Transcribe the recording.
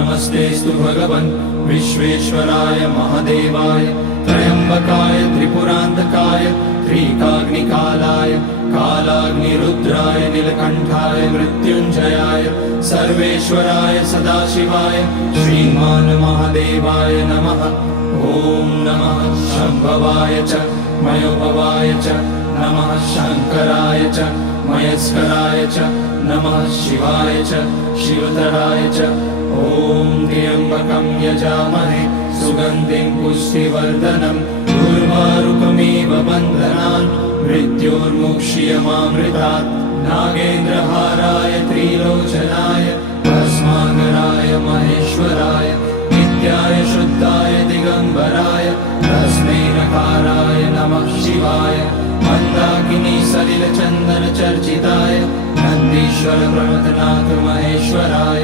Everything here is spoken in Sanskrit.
नमस्तेस्तु भगवन् विश्वेश्वराय महादेवाय त्र्यम्बकाय त्रिपुरान्तकाय त्रिकाग्निकालाय कालाग्निरुद्राय नीलकण्ठाय मृत्युञ्जयाय सर्वेश्वराय सदाशिवाय श्रीमान् महादेवाय नमः। ॐ नमः शम्भवाय च मयोभवाय च नमः शङ्कराय च मयस्कराय च नमः शिवाय च शिवतराय च। ॐ त्र्यम्बकं यजामहे सुगन्धिं पुष्टिवर्धनम् उर्वारुकमिव बन्धनान् मृत्योर्मुक्ष्यमामृतात्। नागेन्द्रहाराय त्रिलोचनाय भस्माकराय महेश्वराय नित्याय शुद्धाय दिगम्बराय तस्मै नकाराय नमः शिवाय। मन्दाकिनी सलिलचन्दन चर्चिताय नन्दीश्वर प्रमथनाथ महेश्वराय